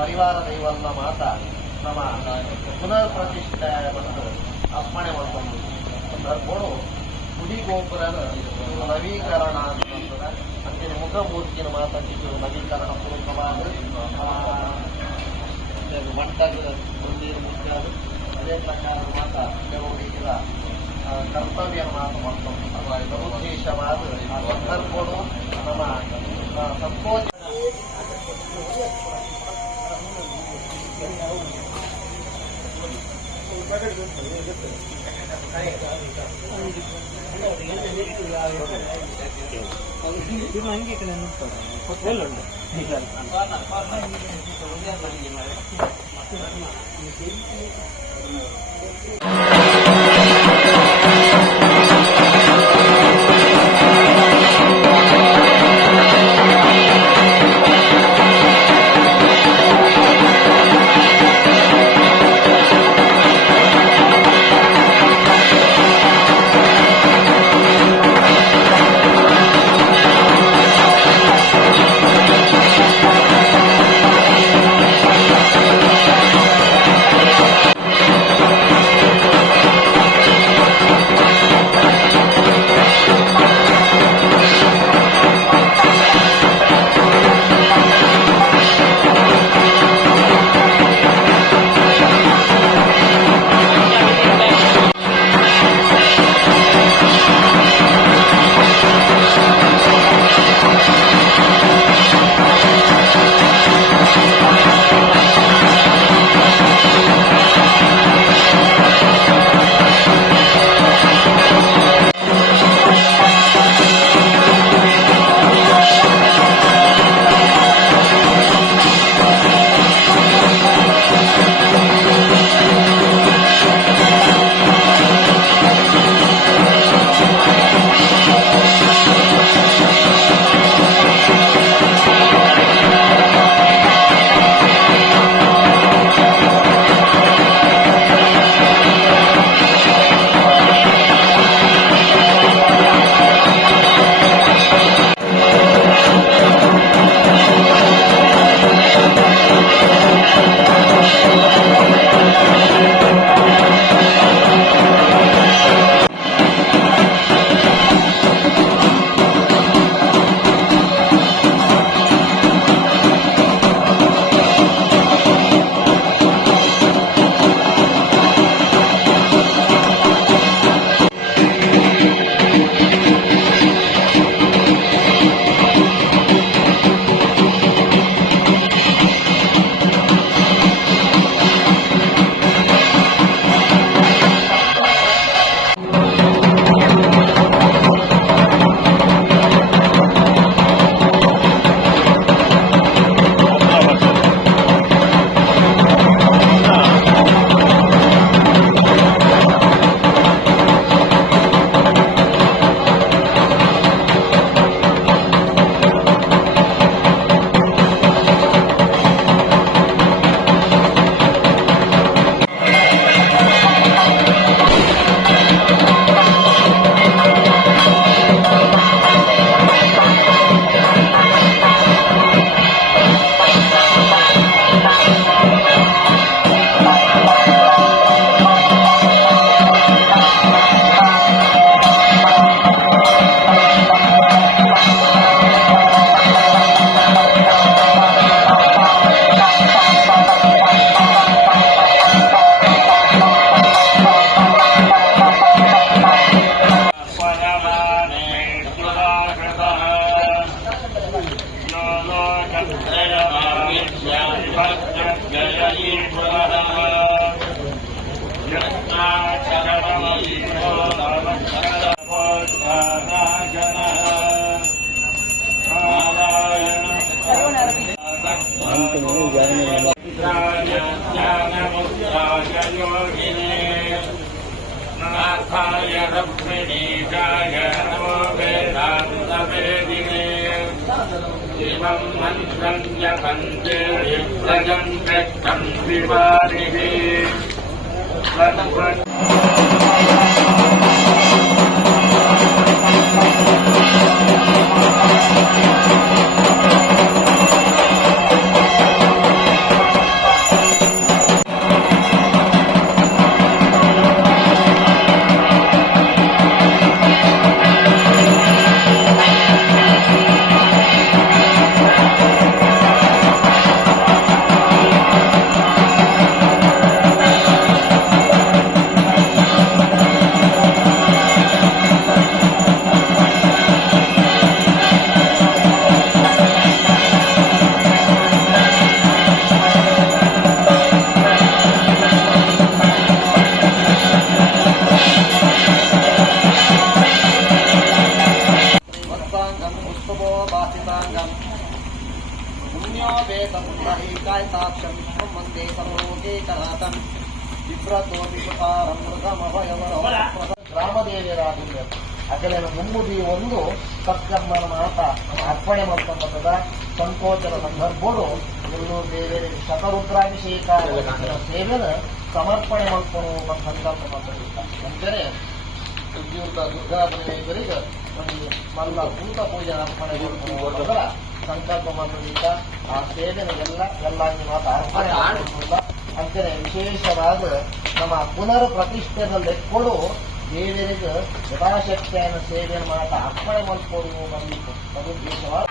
ಪರಿವಾರ ದೈವಲ್ಲ ಮಾತ ನಮ್ಮ ಪುನರ್ ಪ್ರತಿಷ್ಠೆ ಮತ್ತು ಅರ್ಪಣೆ ಮಾಡ್ಕೊಂಡು ನಡ್ಕೊಂಡು ಗುಡಿ ಗೋಪುರದ ನವೀಕರಣ ಅಂತಂದ್ರೆ ಅಂತಿನ ಮುಖಮೂರ್ತಿನ ಮಾತಾಡಿದ್ದು ನವೀಕರಣ ಪೂರ್ವಕವಾದ ಮಂಟದ ನೀರು ಮುಖ್ಯ ಅದೇ ಪ್ರಕಾರ ಮಾತ ಕೆಲವರಿಗೆ ಕರ್ತವ್ಯ ಮಾತು ಮಾಡ್ಕೊಂಡು ಉದ್ದೇಶವಾದ ನಡ್ಕೊಂಡು ನಮ್ಮ ಸಂಕೋಚ योगिने नाथाय रुक्मिणीकाय नमो वेदान्तवेदिने शिवं मन्त्रं जपन्ते युक्तजं व्यक्तं विवारिणे ಗ್ರಾಮದೇವಿಯರಾಗಿಲ್ಲ ಅಗಲಿನ ಮುಮ್ಮುದಿ ಒಂದು ಸತ್ಕರ್ಮನ ಮಾತ ಅರ್ಪಣೆ ಮಾಡ್ಕೊಂಬತ್ತದ ಸಂಕೋಚನ ಸಂದರ್ಭಗಳು ಎಲ್ಲೂ ಬೇರೆ ಶತರುದ್ರಾಭಿಷೇಕ ಸೇವೆನ ಸಮರ್ಪಣೆ ಮಾಡ್ಕೊಂಡು ಸಂಕಲ್ಪ ಮಾಡ್ತಿದ್ದ ಅಂದರೆ ಉದ್ಯೋಗ ದುರ್ಗಾದೇವಿಯರಿಗೆ ಒಂದು ಮಲ್ಲ ಭೂತ ಪೂಜೆ ಅರ್ಪಣೆ ಮಾಡ್ಕೊಂಡ ಸಂಕಲ್ಪ ಮಾಡೋದಿಲ್ಲ ಆ ಸೇವೆನ ಎಲ್ಲ ಮಾತ ಅರ್ಪಣೆ ಮಾಡೋದಿಲ್ಲ ಅಂತಾರೆ ವಿಶೇಷವಾದ ನಮ್ಮ ಪುನರ್ ಪ್ರತಿಷ್ಠೆಯಲ್ಲಿಟ್ಕೊಂಡು ದೇವರಿಗೆ ಯಥಾಶಕ್ತಿಯನ್ನು ಸೇವೆ ಮಾತ ಅರ್ಪಣೆ ಮಾಡಿಕೊಡುವ ಬಂದಿತ್ತು ಸದುದ್ದೇಶವಾದ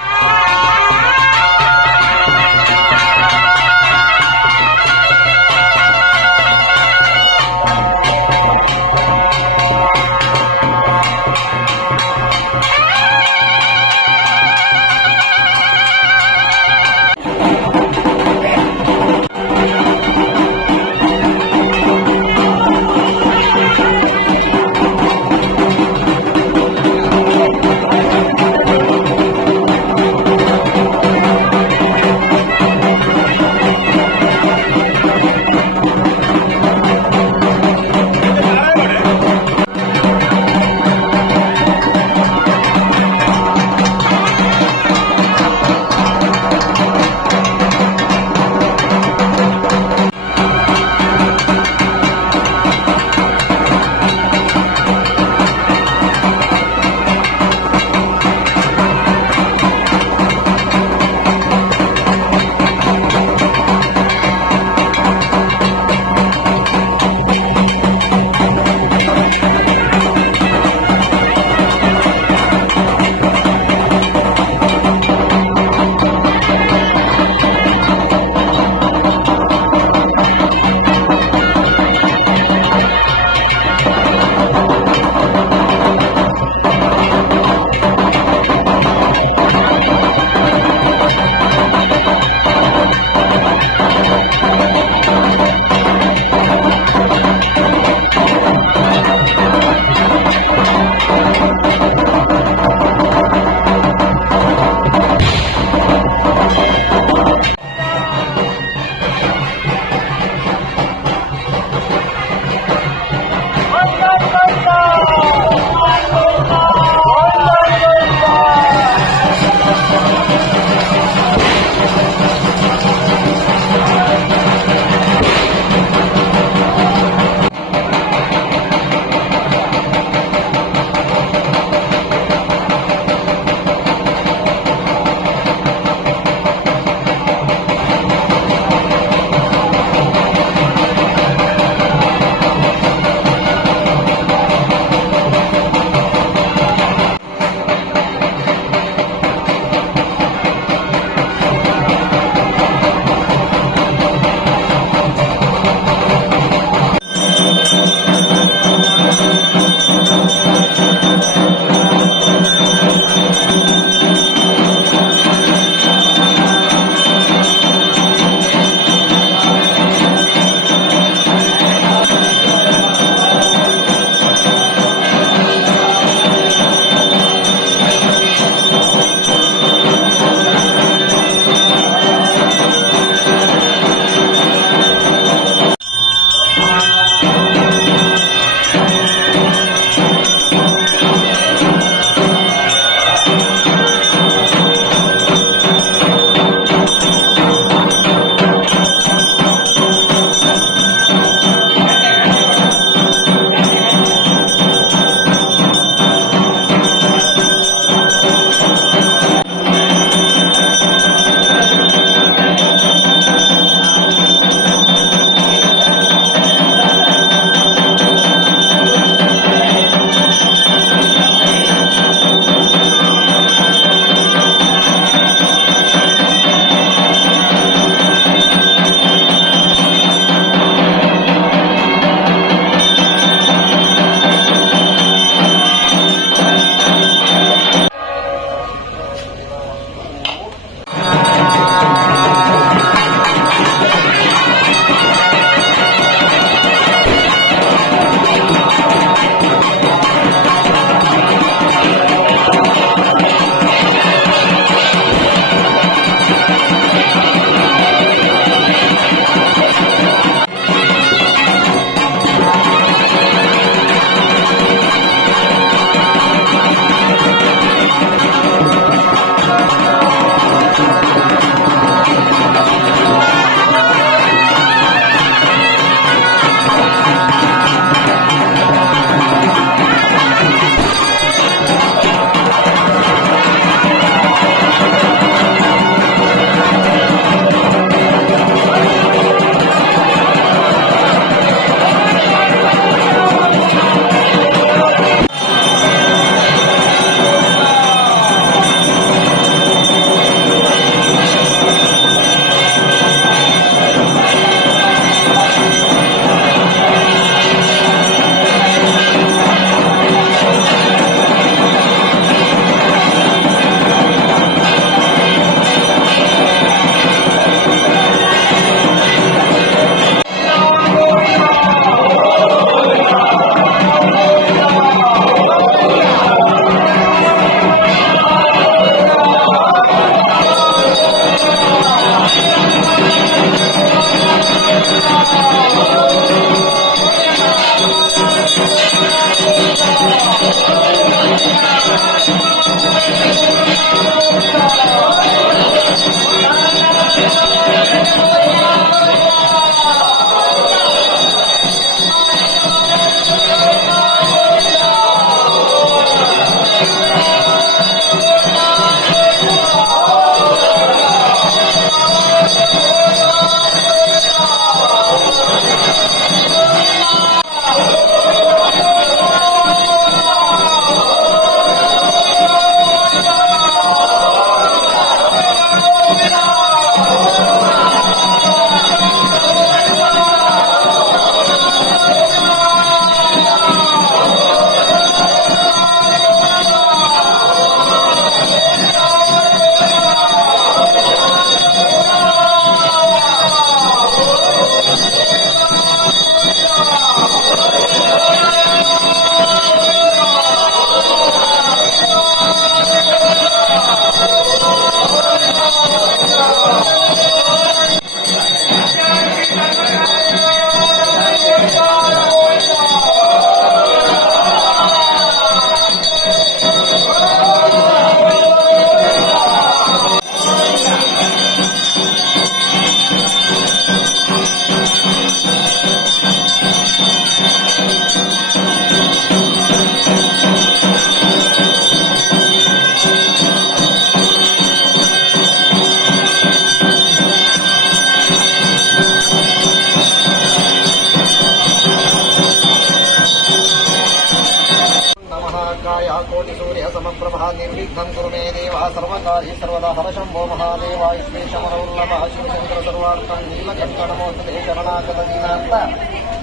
निर्विघ्नं कुरु मे देवा सर्वकार्ये सर्वदा हरशम्भो महादेवा श्रीशमनोल्लभः शिवशङ्कर सर्वार्थं नीलकण्ठनमोस्तुते शरणागतदीनार्थ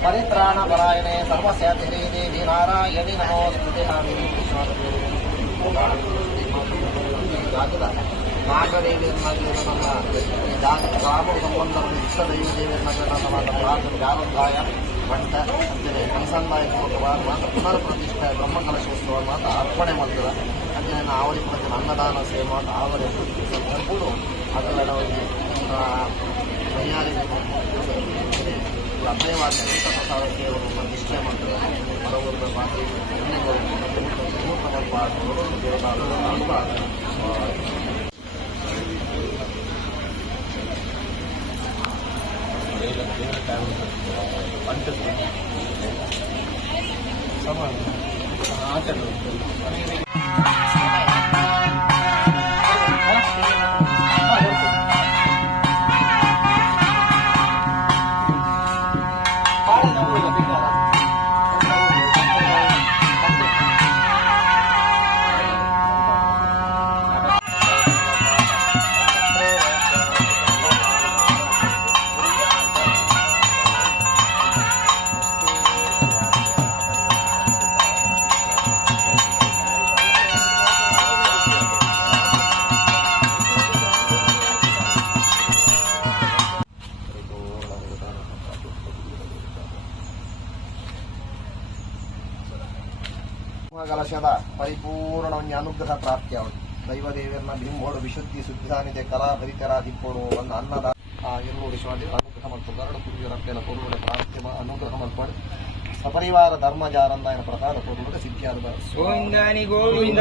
परित्राणपरायणे सर्वस्यातिथे देवी नारायणि नमोस्तुते ನಾಗದೇವಿಯನ್ನಾಗಿ ನಮ್ಮ ಗ್ರಾಮ ಸಂಬಂಧ ಇಷ್ಟದೈವ ದೇವಿಯನ್ನಾಗಿ ನಮ್ಮ ರಾಜರು ಯಾರೊಂದಾಯ ಭಟ್ಟ ಅಂತೇಳಿ ಕನಸಂದಾಯ ಮಾತ್ರ ಪುನರ್ ಪ್ರತಿಷ್ಠೆ ಬ್ರಹ್ಮಕಲಶೋತ್ಸವ ಮಾತ್ರ ಅರ್ಪಣೆ ಮಾಡ್ತದೆ ಅಂದರೆ ಆವರಿ ಪ್ರತಿ ಅನ್ನದಾನ ಸೇವೆ ಮಾತ್ರ ಆವರಿ ಸಂಪೂರ್ಣ ಅದರ ತಯಾರಿ ಅಭಯವಾದ ಪ್ರಸಾದ ಸೇವೆಯನ್ನು ಪ್ರತಿಷ್ಠೆ ಮಾಡ್ತಾರೆ ಹೊರವರ್ಗ ಬಾಕಿ ಕಲಶದ ಪರಿಪೂರ್ಣ ಅನುಗ್ರಹ ಪ್ರಾಪ್ತಿಯಾವುದು ದೈವದೇವರನ್ನ ಬಿಂಬೋಡು ವಿಶುದ್ಧಿ ಸುದ್ಧಾನಿದೆ ಕಲಾ ಭರಿತರಾದಿಪ್ಪೋಡು ಒಂದು ಅನ್ನದ ಎಲ್ಲೂರು ಶಿವಾಜಿ ಅನುಗ್ರಹ ಮತ್ತು ಗರಡು ಕುರಿಯರಪ್ಪೆಲ್ಲ ಕೊಡುವುದ ಪ್ರಾರ್ಥ್ಯಮ ಅನುಗ್ರಹ ಮಲ್ಪಡು ಸಪರಿವಾರ ಧರ್ಮಜಾರಂದ ಪ್ರಸಾದ ಕೊಡುವುದ ಸಿದ್ಧಿಯಾದ ಗೋವಿಂದ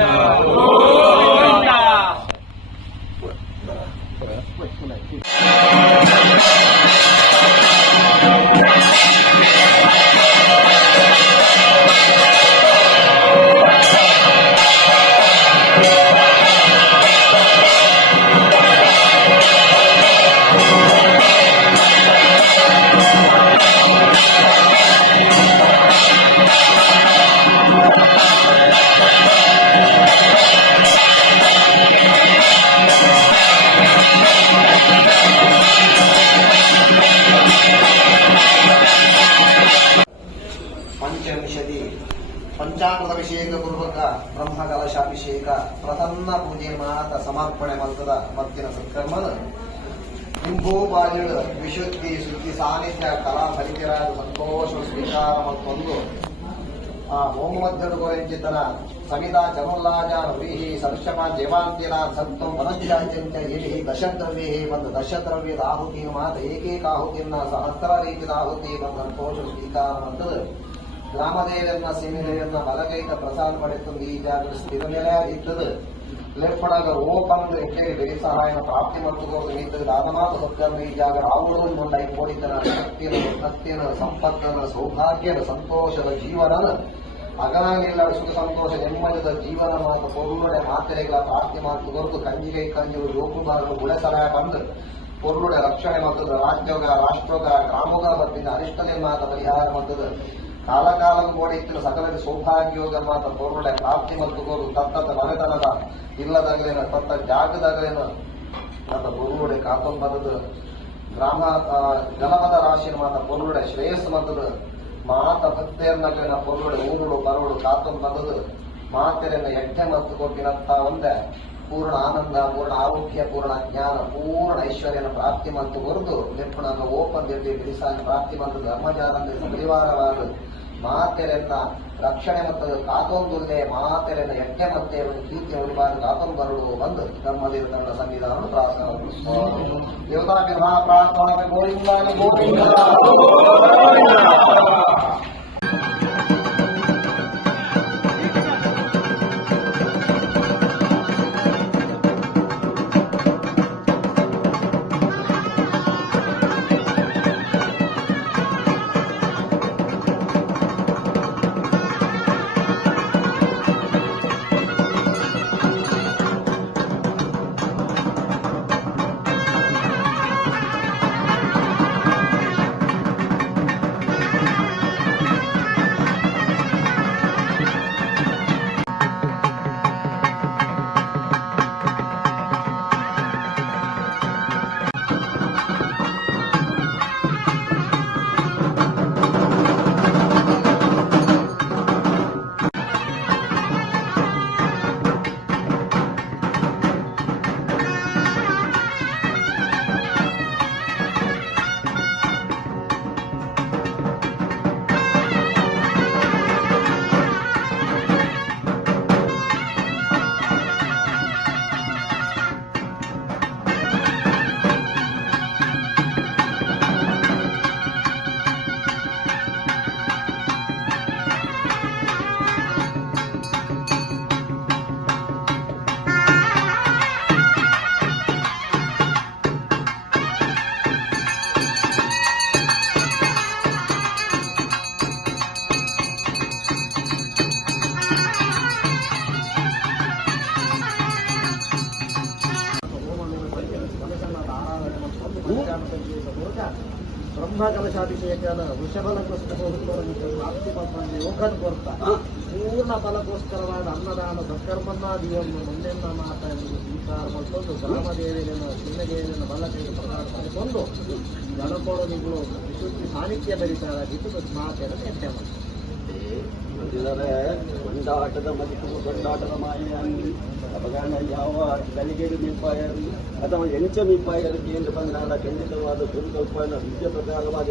ಪಂಚವಿಂಶತಿ ಪಂಚಾಮೃತಾಭಿಷೇಕ ಪೂರ್ವಕ ಬ್ರಹ್ಮಕಲಶಾಭಿಷೇಕ ಪ್ರಸನ್ನ ಪೂಜೆ ಮಾತ ಸಮರ್ಪಣೆ ಮಲ್ತದ ಮತ್ತಿನ ಸತ್ಕರ್ಮದ ಬಿಂಬೋಪಾದಿಗಳು ವಿಶುದ್ಧಿ ಶುದ್ಧಿ ಸಾನ್ನಿಧ್ಯ ಕಲಾ ಫಲಿತರಾದ ಸಂತೋಷ ಸ್ವೀಕಾರ ಮತ್ತೊಂದು ಓಮಮಧ್ಯದ ಗೋರಂಚಿತನ ಸವಿತಾ ಚಮುಲ್ಲಾಜಾನ ವ್ರೀಹಿ ಸರ್ಷಮ ದೇವಾಂತ್ಯನ ಸತ್ವಂ ವನಂತ್ಯಾಚಂಚ ಯಶಿ ದಶದ್ರವ್ಯೇ ಬಂದು ದಶದ್ರವ್ಯದ ಆಹುತಿ ಮಾತ ಏಕೈಕ ಆಹುತಿಯನ್ನ ಸಹಸ್ರ ರೀತಿಯ ಆಹುತಿ ಬಂದ ಸಂತೋಷ ಸ್ವೀಕಾರ ಬಂದದು ಗ್ರಾಮದೇವರನ್ನ ಸೇನೆಯನ್ನ ಬಲಗೈತ ಪ್ರಸಾದ ಪಡೆದು ಈ ಜಾಗದ ಸ್ಥಿರನೆಲೆ ಇದ್ದದು ಲೇರ್ಪಡಾಗ ಓಪನದ ಎಟ್ಟೆ ಬೆರಿ ಸಹಾಯನ ಪ್ರಾಪ್ತಿ ಮರ್ತುಕೊಂಡು ನಿಂತದ್ದು ಆದಮಾತ ಸತ್ಕರ್ಮ ಈ ಜಾಗ ರಾವುಗಳು ಮುಂಡೈ ಕೋಡಿತನ ಸತ್ಯನ ಸಂಪತ್ತನ ಸೌಭಾಗ್ಯದ ಸಂತೋಷದ ಜೀವನದ ಅಗನಾಗಿಲ್ಲ ಸುಖ ಸಂತೋಷ ನೆಮ್ಮದಿದ ಜೀವನ ಮಾತು ಪೊರುಳುಡೆ ಮಾತೆರೆಗಳ ಪ್ರಾಪ್ತಿ ಮಾತು ಹೊರತು ಕಂಜಿಗೈ ಕಂಜು ಲೋಕುಮಾರರು ಗುಳೆಸಲಹ ಬಂದು ಪೊರುಳುಡೆ ರಕ್ಷಣೆ ಮತ್ತದ ರಾಜ್ಯೋಗ ರಾಷ್ಟ್ರೋಗ ಗ್ರಾಮೋಗ ಬತ್ತಿನ ಅರಿಷ್ಟನೇ ಮಾತ ಪರಿಹಾರ ಮತ್ತದ ಕಾಲಕಾಲಂ ಕೋಡಿತ್ತಿನ ಸಕಲ ಸೌಭಾಗ್ಯೋಗ ಮಾತ ಪೊರುಳುಡೆ ಪ್ರಾಪ್ತಿ ಮತ್ತು ತತ್ತದ ಮನೆತನದ ಇಲ್ಲದಾಗಲೇನ ತತ್ತ ಜಾಗದಾಗಲೇನ ಮತ್ತ ಪೊರುಳುಡೆ ಕಾತಂಬರದ ಗ್ರಾಮ ಜನಪದ ರಾಶಿಯ ಮಾತ ಪೊರುಳುಡೆ ಶ್ರೇಯಸ್ ಮತ್ತದ ಮಾತ ಭಕ್ತಿಯರ್ನಲ್ಲಿನ ಪೊರುಳುಡೆ ಊರುಡು ಬರುಡು ಕಾತಂಬರದ ಮಾತೆರೆನ ಯಜ್ಞ ಮತ್ತು ಕೊಟ್ಟಿರಂತ ಒಂದೇ ಪೂರ್ಣ ಆನಂದ ಪೂರ್ಣ ಆರೋಗ್ಯ ಪೂರ್ಣ ಜ್ಞಾನ ಪೂರ್ಣ ಐಶ್ವರ್ಯನ ಪ್ರಾಪ್ತಿ ಮತ್ತು ಹೊರದು ಲೆಪ್ಪಣನ ಓಪನ್ ದೇವಿ ಬಿಡಿಸಾನ ಪ್ರಾಪ್ತಿ ಮತ್ತು ಧರ್ಮಜಾನಂದ ಪರಿವಾರವಾದ ಮಾತೆರೆನ್ನ ರಕ್ಷಣೆ ಮತ್ತು ಕಾತೊಂದುಲ್ಲೆ ಮಾತೆರೆನ್ನ ಯಜ್ಞ ಮತ್ತೆ ಕೀರ್ತಿ ಉಳಿಬಾರು ಕಾತೊಂದು ಬರುಡು ಬಂದು ಧರ್ಮದೇವ ತನ್ನ ಸಂವಿಧಾನ ಪ್ರಾರ್ಥನೆ ದೇವತಾ ಪ್ರಾರ್ಥನೆ ಗೋವಿಂದ ಗೋವಿಂದ ಬ್ರಹ್ಮಕಲಶಾಭಿಷೇಕದ ವೃಷಭಲಕ್ಕೋಸ್ಕರ ಪ್ರಾಪ್ತಿ ಮತ್ತು ಯೋಗದ ಕೊರತ ಪೂರ್ಣ ಫಲಕ್ಕೋಸ್ಕರವಾದ ಅನ್ನದಾನ ಸತ್ಕರ್ಮನ್ನಾದಿಯನ್ನು ಮುಂದೆನ್ನ ಮಾತಾ ಎಂದು ಸ್ವೀಕಾರ ಮಾಡಿಕೊಂಡು ಗ್ರಾಮದೇವಿಯನ್ನು ಚಿನ್ನದೇವಿಯನ್ನು ಬಲಕೈಗೆ ಪ್ರಸಾದ ಮಾಡಿಕೊಂಡು ಜನಕೊಡಲಿಗಳು ವಿಶುದ್ಧಿ ಸಾನ್ನಿಧ್ಯ ಬೆರೀತಾರಾಗಿದ್ದು ಮಾತೆಯನ್ನು ಹೆಜ್ಜೆ ಮಾಡ್ತಾರೆ. ಕೊಂಡಾಟದ ಮದಿಪು ಕೊಂಡಾಟದ ಮಾಯೆಯಾಗಿ ಅಪಗಾನ ಯಾವ ಗಲಿಗೆಡು ಮಿಪ್ಪಾಯರು ಅಥವಾ ಎಂಚ ಮಿಪ್ಪಾಯರು ಕೇಂದ್ರ ಬಂದಾಗ ಖಂಡಿತವಾದ ಸ್ವಲ್ಪನ ವಿದ್ಯೆ ಪ್ರಕಾರವಾದ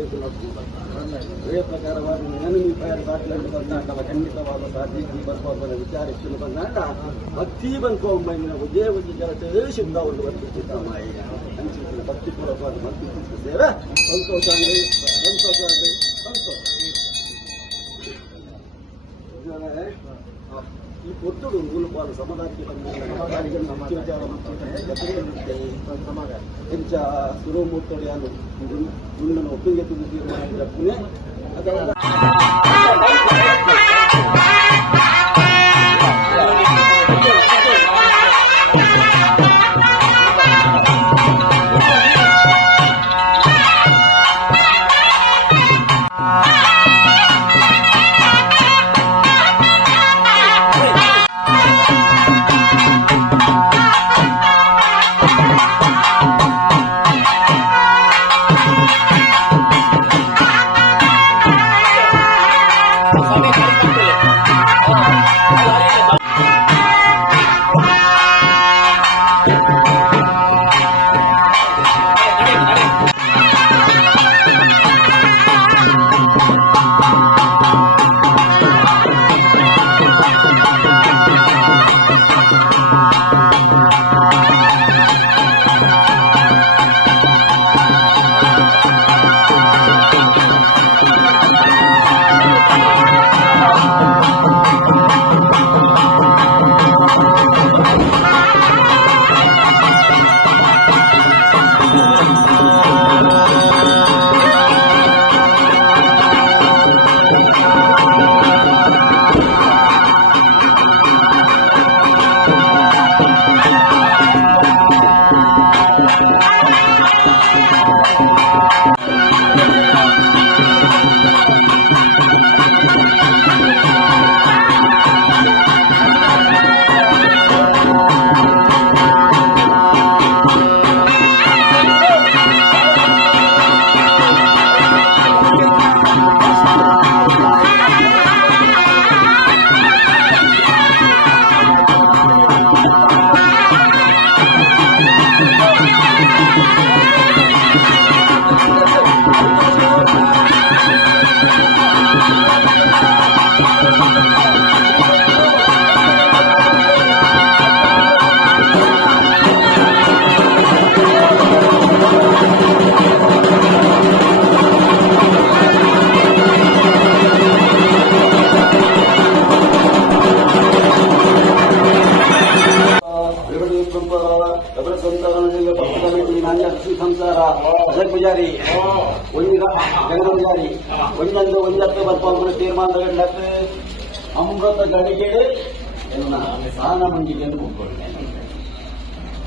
ಅದೇ ಪ್ರಕಾರವಾದ ನಾನು ಮಿಪ್ಪಾಯರು ದಾಖಲೆಂದು ಬಂದಾಗ ಅಥವಾ ಖಂಡಿತವಾದ ಸಾಧ್ಯತೆ ಬರ್ಬೋದರ ವಿಚಾರಿಸಲು ಬಂದಾಗ ಭಕ್ತಿ ಬಂತು ಒಮ್ಮೆ ಉದೇ ಒಂದು ಕೆಲಸವೇ ಶುದ್ಧ ಒಂದು ವರ್ತಿಸಿದ ಮಾಯ ಅನಿಸಿದ ಭಕ್ತಿಪೂರ್ವಕವಾದ ವರ್ತಿಸಿದ್ದೇವೆ. ಸಂತೋಷ ಅಂದರೆ ಸಂತೋಷ ಅಂದರೆ ಸಂತೋಷ. ಈ ಒತ್ತುಡು ಮೂಲಪಾಲು ಸಮುದಾಯಕ್ಕೆ ಹೆಚ್ಚ ಸುರುಮೂರ್ತಡೆಯನ್ನು ಗುಂಡನ್ನು ಒಪ್ಪಿಗೆ ತುಂಬ ತೀರ್ಮಾನ ಪುಣೆ ಗಣಪತಿ ಒಂದಕ್ಕೆ ಬರ್ಕೊಂಡು ತೀರ್ಮಾನಗೊಂಡಕ್ಕೆ ಅಮೃತ ಗಳಿಗೆಡು ಎಲ್ಲ ಸ್ನಾನ ಮಂದಿಗೆ ಮುಗ್ಕೊಳ್ಳಿ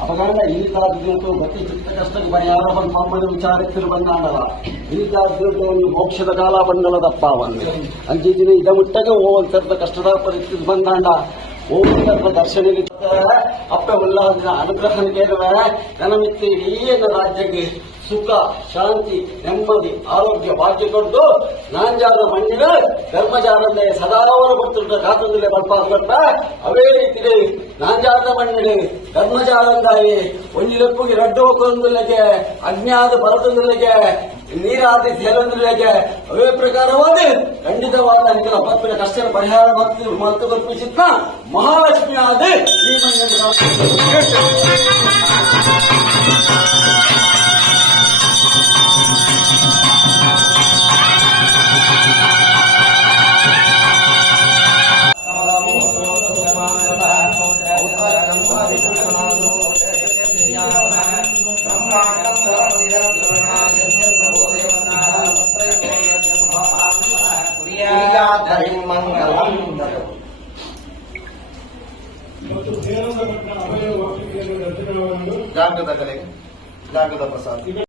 ಅಪಗಂಡ ಇಲ್ಲಿದ್ದಾದ್ರೂ ಗತಿ ಚಿತ್ತ ಕಷ್ಟಕ್ಕೆ ಪರಿಹಾರ ಬಂದು ಮಾಮೂಲಿ ವಿಚಾರಕ್ಕೆ ಬಂದಾಡಲ್ಲ ಇಲ್ಲಿದ್ದಾದ್ರೂ ಒಂದು ಮೋಕ್ಷದ ಕಾಲ ಬಂದಳದಪ್ಪ ಅವನು ಅಂಚಿನ ಇದ ಮುಟ್ಟಗೆ ಹೋಗಲ್ತರದ ಕಷ್ಟದ ಪರಿಸ್ಥಿತಿ ಬಂದಾಂಡ ಹೋಗ್ತರದ ದರ್ಶನಿಗೆ ಅಪ್ಪ ಉಲ್ಲಾಸಿನ ಅನುಗ್ರಹನಿಗೆ ನನ್ನ ಮಿತ್ರ ಇಡೀ ರಾಜ್ಯಕ್ಕೆ ಸುಖ ಶಾಂತಿ ನೆಮ್ಮದಿ ಆರೋಗ್ಯ ಭಾಗ್ಯ ಕೊಟ್ಟು ನಾಂಜಾದ ಮಣ್ಣಿನ ಧರ್ಮಜಾನಂದ ಸದಾವರ ಬರ್ತಿದ್ದ ಕಾತಂದಿಲ್ಲ ಬರ್ಪಾರ್ಗಟ್ಟ ಅವೇ ರೀತಿ ನಾಂಜಾದ ಮಣ್ಣಿನ ಧರ್ಮಜಾನಂದಾಯಿ ಒಂದಿಲಕ್ಕೂ ರಡ್ಡು ಹೋಗೋದಿಲ್ಲಗೆ ಅಜ್ಞಾದ ಬರತಂದಿಲ್ಲಗೆ ನೀರಾದಿ ಸೇರಂದಿಲ್ಲಗೆ ಅವೇ ಪ್ರಕಾರವಾದ ಖಂಡಿತವಾದ ಅಂಕಿನ ಪತ್ರಿನ ಕಷ್ಟದ ಪರಿಹಾರ ಮತ್ತು ಕಲ್ಪಿಸಿದ್ದ ಮಹಾಲಕ್ಷ್ಮಿ ಆದ ಈ ಜಾಗದ ಕಲೆ ಜಾಗದ ಪ್ರಸಾದ